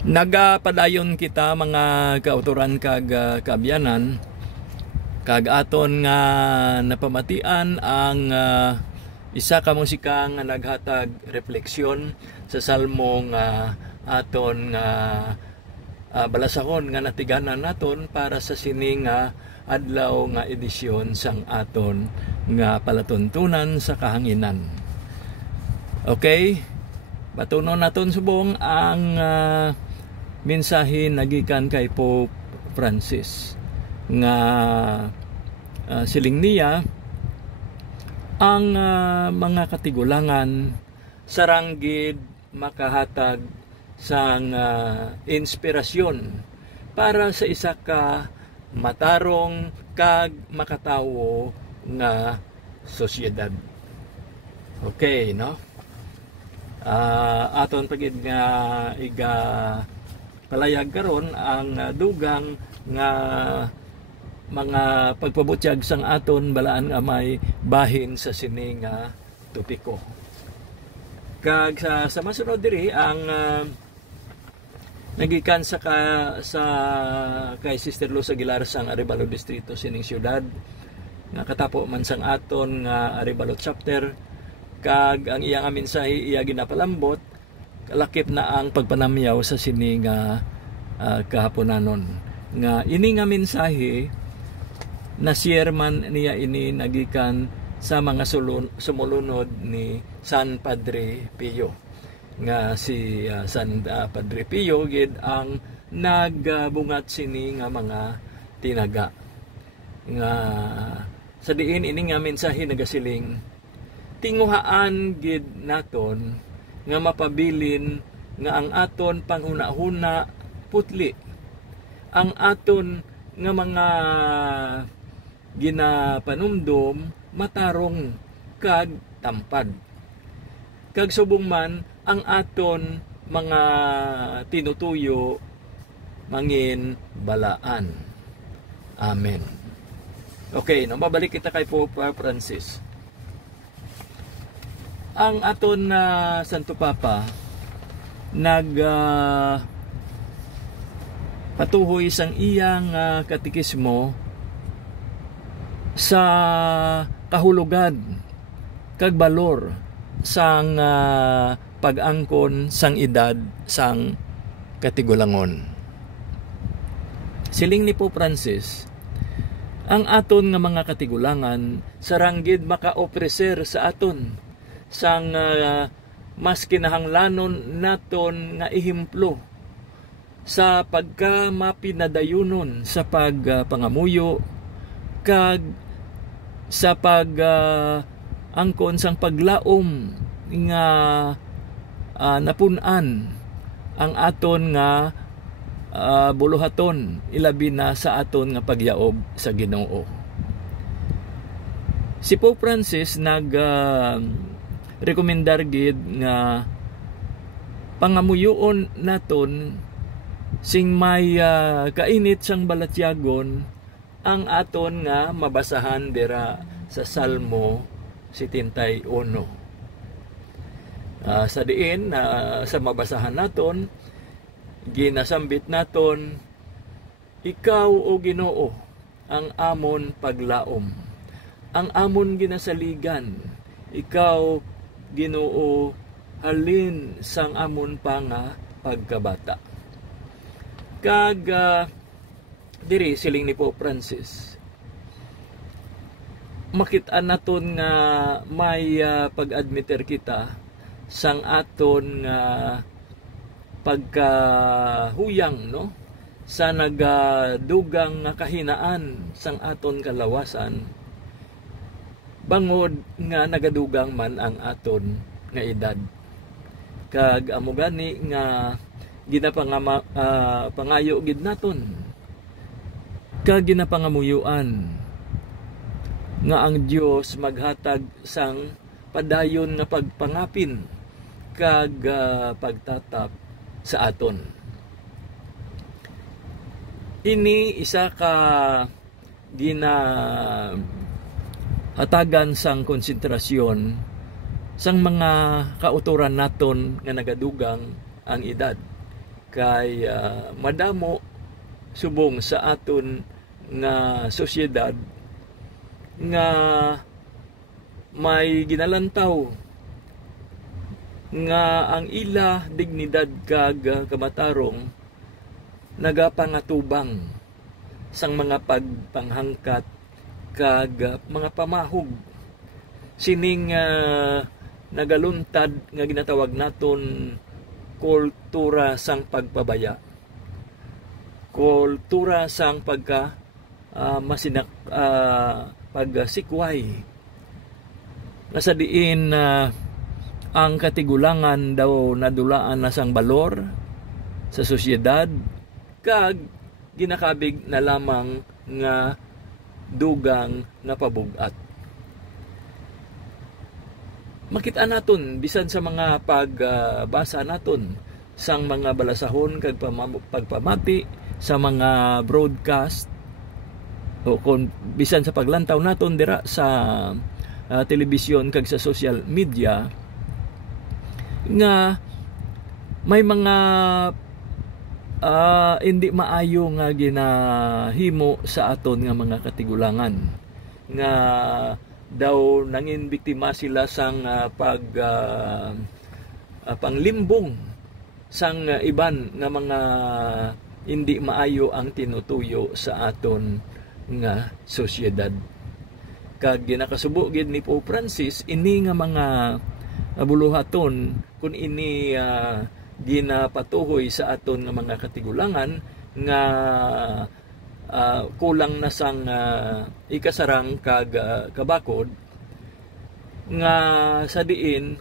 Nagapadayon kita mga kauturan kag kaabyanan kag aton nga napamatian ang isa ka musika nga naghatag refleksyon sa salmo nga aton nga balasahon nga natiganan naton para sa sini nga adlaw nga edisyon sang aton nga palatuntunan sa kahanginan. Okay? Batunon naton subong ang mensahe nagikan kay Pope Francis nga siling niya ang mga katigulangan saranggid makahatag sang inspirasyon para sa isa ka matarong kag makatawo nga sosyedad. Okay, no? Aton pagid nga iga palayag karon ang dugang nga mga pagpabutyag sang aton balaan nga may bahin sa sini nga topiko. Kag sa masunod diri ang nagikan sa kay Sister Luz Aguilar sang Arevalo Distrito sining syudad nga katapo man sang aton nga Arevalo chapter, kag ang iyang mensahe iya ginapalambot kalakip na ang pagpanamyaw sa sini nga kahaponanon nga ini nga mensahe na share man niya ini nagikan sa mga sumulunod ni San Padre Pio nga si San Padre Pio gid ang nagbungat sini nga mga tinaga nga sa diin ini nga mensahe nagasiling tinguhaan gid naton nga mapabilin nga ang aton panghuna-huna putli, ang aton nga mga ginapanumdum matarong kag tampad, kag subong man ang aton mga tinutuyo mangin balaan. Amen. Okay, no, mabalik kita kay Pope Francis. Ang aton Santo Papa patuhoy sang iyang katikismo sa kahulugan kag balor sang pag-angkon sang edad sang katigulangon. Siling ni Pope Francis, ang aton nga mga katigulangan saranggid maka-opreser sa aton sang mas kinahanglanon naton nga ehemplo sa pagkamapinadayunon sa pagpangamuyo kag sa angkon sang paglaom nga napunan ang aton nga buluhaton ilabi na sa aton nga pagyaob sa Ginoo. Si Pope Francis rekomendar gid nga pangamuyoon naton sing may kainit sang balatyagon ang aton nga mabasahan dira sa Salmo 71. Sa diin sa mabasahan naton ginasambit naton, ikaw o Ginoo ang amon paglaom, ang amon ginasaligan, ikaw Ginoo halin sang amon pa nga pagkabata. Kag diri siling ni Pope Francis, makitaan naton nga may pag-admiter kita sang aton nga pagkahuyang, no, sa nagadugang nga kahinaan sang aton kalawasan bangod nga nagadugang man ang aton nga edad. Kag amo gani nga pangayo gid naton kag ginapangamuyuan nga ang Dios maghatag sang padayon nga pagpangapin kag pagtatap sa aton. Ini isa ka hatagan sang konsentrasyon sang mga kauturan naton nga nagadugang ang edad. kay madamo subong sa aton nga sosyedad nga may ginalantaw nga ang ila dignidad kag kamatarong nagapangatubang sang mga pagpanghangkat kag mga pamahog sining nagaluntad nga ginatawag naton kultura sang pagpabaya, kultura sang pagsikway, nasa diin ang katigulangan daw nadulaan na sang balor sa sosyedad kag ginakabig na lamang nga dugang nga pabugat. Makita naton bisan sa mga pagbasa naton sang mga balasahon kag pagpamati sa mga broadcast o kung bisan sa paglantaw naton dira sa telebisyon kag sa social media nga may mga hindi maayo nga ginahimo sa aton nga mga katigulangan nga daw nangin biktima sila sang panglimbong sang iban nga mga hindi maayo ang tinutuyo sa aton nga sosyedad. Kag ginakasubo gid ni Pope Francis ini nga mga buluhaton kun ini ginapatuhoy sa aton nga mga katigulangan nga kulang na sang ikasarang kag kabakod nga sa diin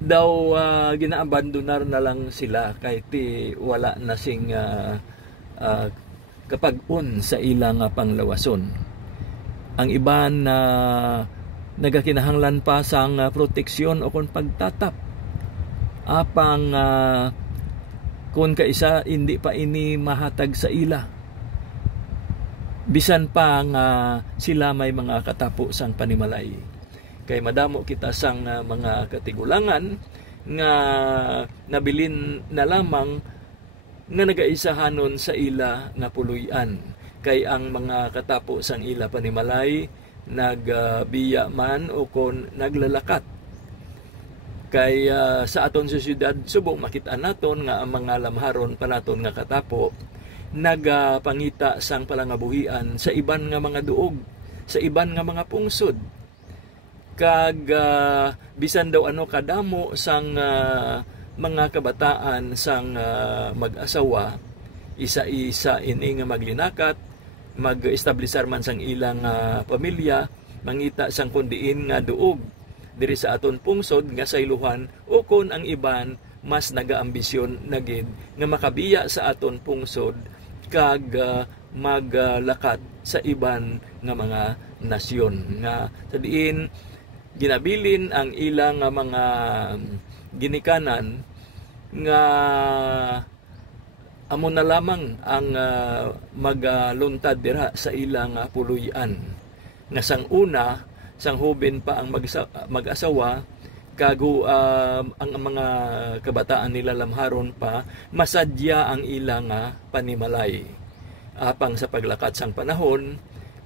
daw ginaabandonar na lang sila kay ti wala na sing kapag-un sa ilang panglawason. Ang iban na nagakinahanglan pa sang proteksyon o kon pagtatap apang kung kaisa hindi pa ini mahatag sa ila bisan pa nga sila may mga katapo sang panimalay. Kay madamo kita sang mga katigulangan nga nabilin na lamang nga nagaisahanon sa ila nga puluyan. Kay ang mga katapo sang ila panimalay nagbiya man o kon naglalakat. Kay sa aton sosyedad subong makita naton nga ang mga lamharon pa naton nga katapo nagapangita sang palangabuhian sa iban nga mga duog, sa iban nga mga pungsod. Kag bisan daw ano kadamo sang mga kabataan sang mag-asawa, isa-isa ini nga maglinakat, mag-establisar man sang ilang pamilya, mangita sang kundiin nga duog diri sa aton pungsod nga sayluhan o kon ang iban mas nagaambisyon na gid nga makabiya sa aton pungsod kag maglakat sa iban nga mga nasyon nga sa diin ginabilin ang ilang mga ginikanan nga amo na lamang ang magluntad dira sa ilang puluyan nga sang una sang huben pa ang mag-asawa kago ang mga kabataan nila lamharon pa masadya ang ilang panimalay apang sa paglakat sang panahon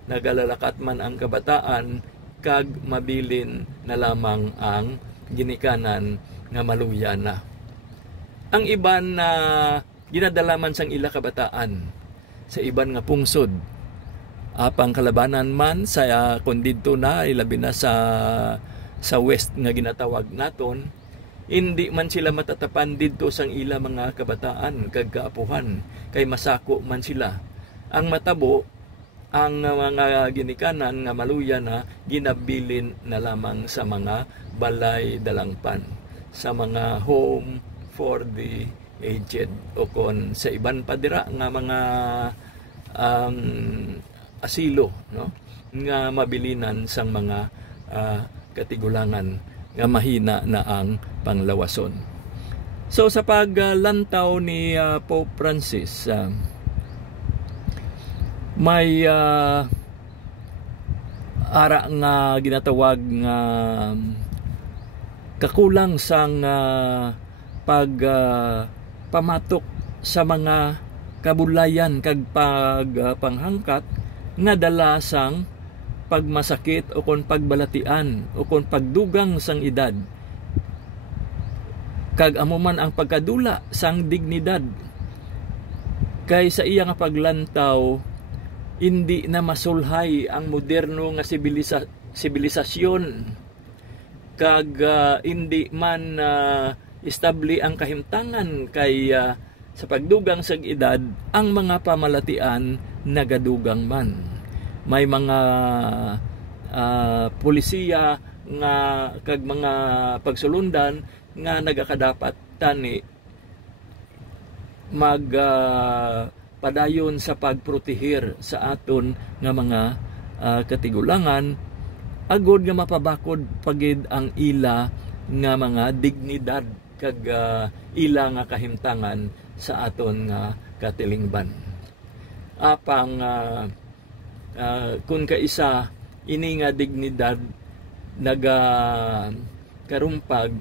nagalalakat man ang kabataan kag mabilin na lamang ang ginikanan nga maluya na. Ang iban na ginadala man sang ila kabataan sa iban nga pungsod apang kalabanan man sa kondidto na ilabi na sa west nga ginatawag naton, hindi man sila matatapan didto sang ila mga kabataan kag kaapuhan kay masako man sila. Ang matabo ang mga ginikanan nga maluya na ginabilin na lamang sa mga balay dalangpan, sa mga home for the aged o kon sa iban pa dira nga mga asilo, no, nga mabilinan sang mga katigulangan nga mahina na ang panglawason. So sa paglantaw ni Pope Francis, may ara nga ginatawag nga kakulang sang pamatok sa mga kabulayan kag panghangkat nga dala sang pagmasakit o kon pagbalatian o kon pagdugang sang edad kag amuman ang pagkadula sang dignidad. Kay sa iya nga paglantaw hindi na masulhay ang moderno nga sibilisasyon kag hindi man establi ang kahimtangan kay sa pagdugang sa edad ang mga pamalatian nagadugang man. May mga polisiya nga kag mga pagsulundan nga nagakadapat tani padayon sa pagprotehir sa aton nga mga katigulangan agod nga mapabakod pagid ang ila nga mga dignidad kag ila nga kahimtangan sa aton nga katilingban. Apang kung kaisa ini nga dignidad karumpag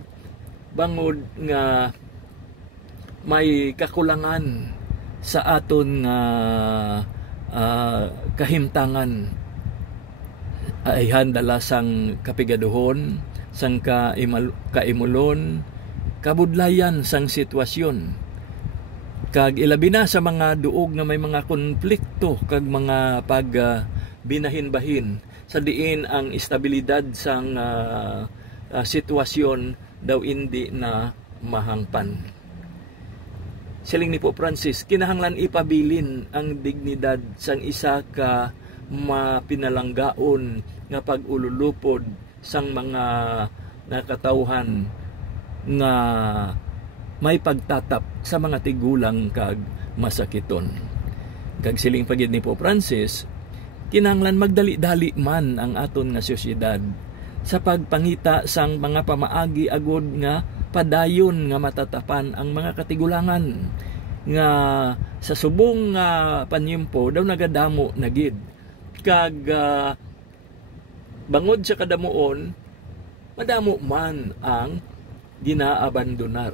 bangod nga may kakulangan sa aton nga kahimtangan ay handala sang kapigaduhon, sang kaimulon, kabudlayan sang sitwasyon. Kag ilabi na sa mga duog nga may mga konflikto kag mga binahin-bahin sa diin ang estabilidad sang sitwasyon daw hindi na mahangpan. Siling ni Pope Francis, kinahanglan ipabilin ang dignidad sang isa ka mapinalanggaon nga pag-ululupod sang mga nakatawhan nga may pagtatap sa mga tigulang kag masakiton. Kag siling pagid ni Pope Francis, kinahanglan magdali-dali man ang aton nga sosyedad sa pagpangita sang mga pamaagi agod nga padayon nga matatapan ang mga katigulangan nga sa subong nga panyempo daw nagadamo na gid kag bangod sa kadamuon madamo man ang ginaabandonar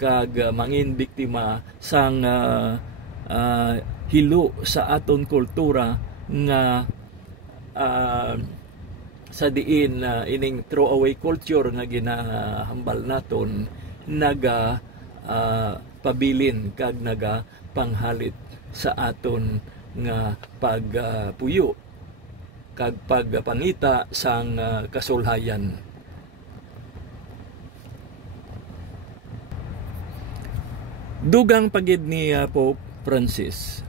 kag mangin biktima sang hilo sa aton kultura nga sa diin ining throwaway culture nga ginahambal naton naga pabilin kag naga panghalit sa aton nga pagpuyo kag pagpangita sang kasulhayan. Dugang pagid ni Pope Francis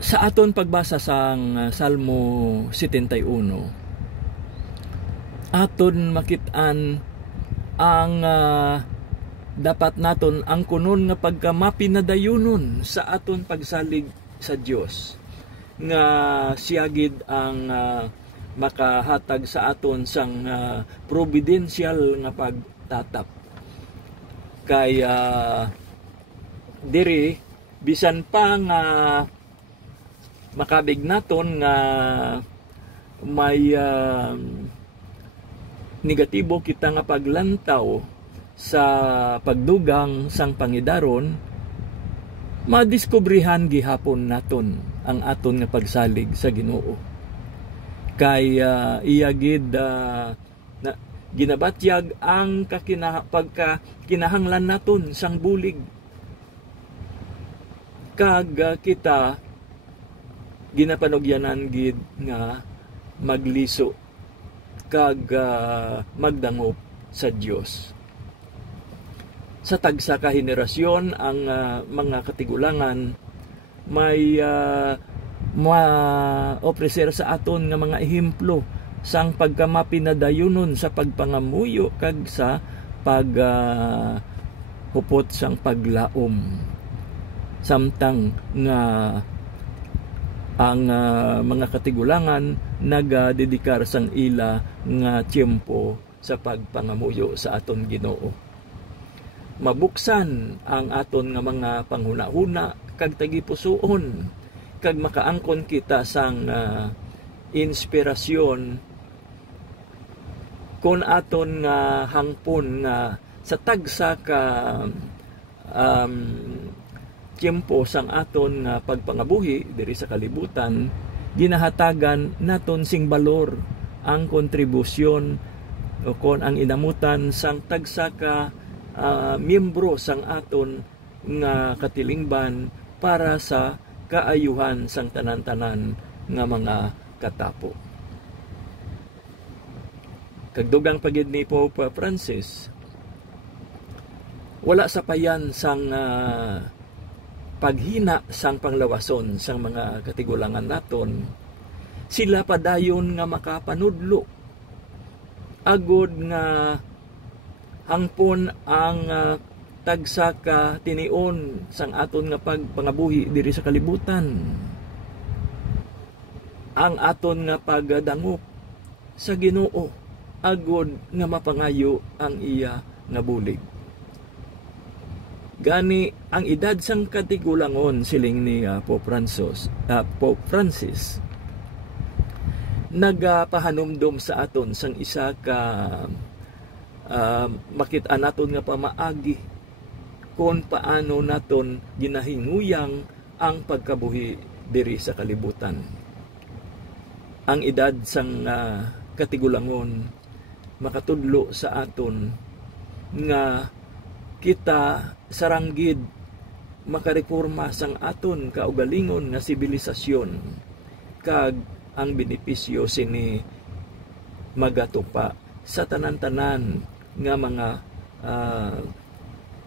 sa aton pagbasa sang Salmo 71 aton makit-an ang dapat naton ang kunon nga pagkamapinadayunon sa aton pagsalig sa Dios nga siyagid ang makahatag sa aton sang providensyal nga pagtatap kaya diri bisan pa nga makabig naton nga may negatibo kita nga paglantaw sa pagdugang sang pangidaron, madiskubrihan gihapon naton ang aton nga pagsalig sa Ginoo. Kay iyagid na ginabatyag ang pagkakinahanglan naton sang bulig. Kag kita ginapanugyanan gid nga magliso kag magdangop sa Dios. Sa tagsa ka henerasyon ang mga katigulangan may ma-opreser sa aton nga mga ehemplo sang pagkamapinadayunon sa pagpangamuyo kag sa hupot sang paglaom. Samtang nga ang mga katigulangan nagadedikar sang ila nga tiyempo sa pagpangamuyo sa aton Ginoo. Mabuksan ang aton nga mga panghuna-huna kag tagipusoon kag makaangkon kita sang inspirasyon Kung aton nga hangpon nga sa tagsa ka tiempo sang aton nga pagpangabuhi diri sa kalibutan, ginahatagan naton sing balor ang kontribusyon o kon ang inamutan sang tagsa ka miyembro sang aton nga katilingban para sa kaayuhan sang tanan-tanan nga mga katapo. Kagdugang pagid ni Pope Francis, wala sa payan sang paghina sang panglawason sang mga katigulangan naton, sila padayon nga makapanudlo agod nga hangpon ang tagsa ka tinion sang aton nga pagpangabuhi diri sa kalibutan. Ang aton nga pagdangop sa Ginoo agod nga mapangayo ang iya nga bulig. Gani ang edad sang katigulangon siling ni Pope Francis nagapahanumdum sa aton sang isa ka makita naton nga pamaagi kung paano naton ginahinguyang ang pagkabuhi diri sa kalibutan. Ang edad sang katigulangon makatudlo sa aton nga kita saranggid makareforma sang aton kaugalingon nga sibilisasyon kag ang benepisyo sini magatupa sa tanan-tanan nga mga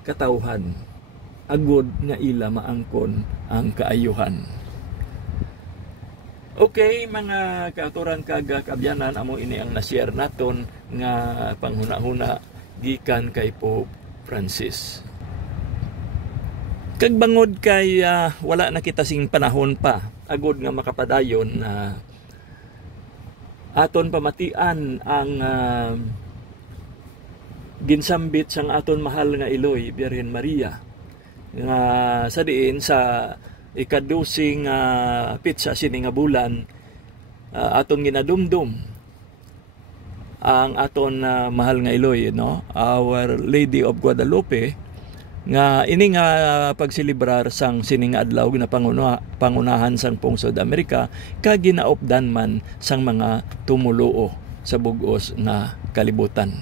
katawhan agod nga ila maangkon ang kaayuhan. Okay, mga kauturan kag kabyanan, amo ini ang na-share naton nga panghuna-huna gikan kay Pope Francis. Kag bangod kay wala na kita sing panahon pa agod nga makapadayon na aton pamatian ang ginsambit sang aton mahal nga Iloy, Birhen Maria, nga sa diin sa ikadusing pitsa sini nga bulan aton ginadumdum ang aton mahal nga Iloy, no? Our Lady of Guadalupe, nga ini nga pagsilibrar sang sini nga adlaw na pangunahan sang pungsod Amerika kag ginaopdan man sang mga tumuluo sa bug-os nga kalibutan.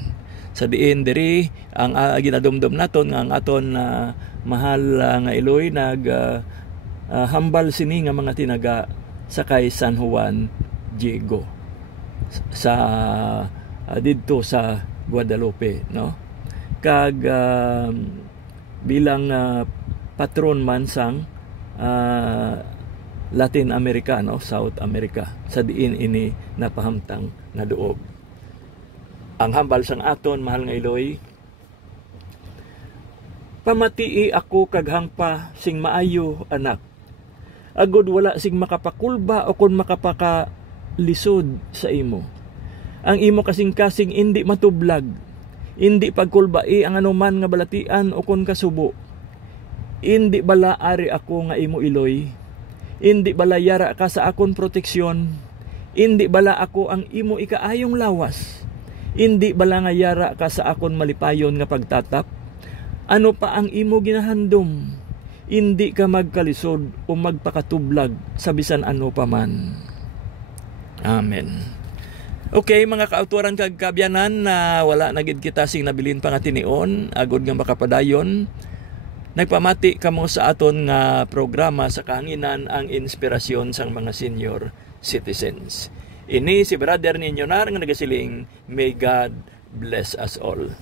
Sa diin diri ang ginadumdum naton nga ang aton mahal nga Iloy nag hambal sini nga mga tinaga sa kay San Juan Diego sa didto sa Guadalupe, no? Kag bilang patron man sang Latin America, no? South America, sa diin ini napahamtang nga duog. Ang hambal sang aton mahal nga Iloy, pamatii ako kag hangpa sing maayo anak, agod wala sing makapakulba o kon makapakalisod sa imo. Ang imo kasing-kasing indi matublag, indi pagkulbai ang anuman nga balatian o kon kasubo. Indi bala ari ako nga imo Iloy, indi bala yara ka sa akon proteksyon, indi bala ako ang imo ikaayong lawas, indi bala nga yara ka sa akon malipayon nga pagtatap. Ano pa ang imo ginahandom, indi ka magkalisod o magpakatublag sa bisan ano pa man. Amen. Okay, mga kauturan kag kabyanan, na wala na gid kita sing nabilin pa nga tinion agod nga makapadayon. Nagpamati kamo sa aton nga programa sa kahanginan ang inspirasyon sang mga senior citizens. Ini si brother ninyo nar nga nagasiling, may God bless us all.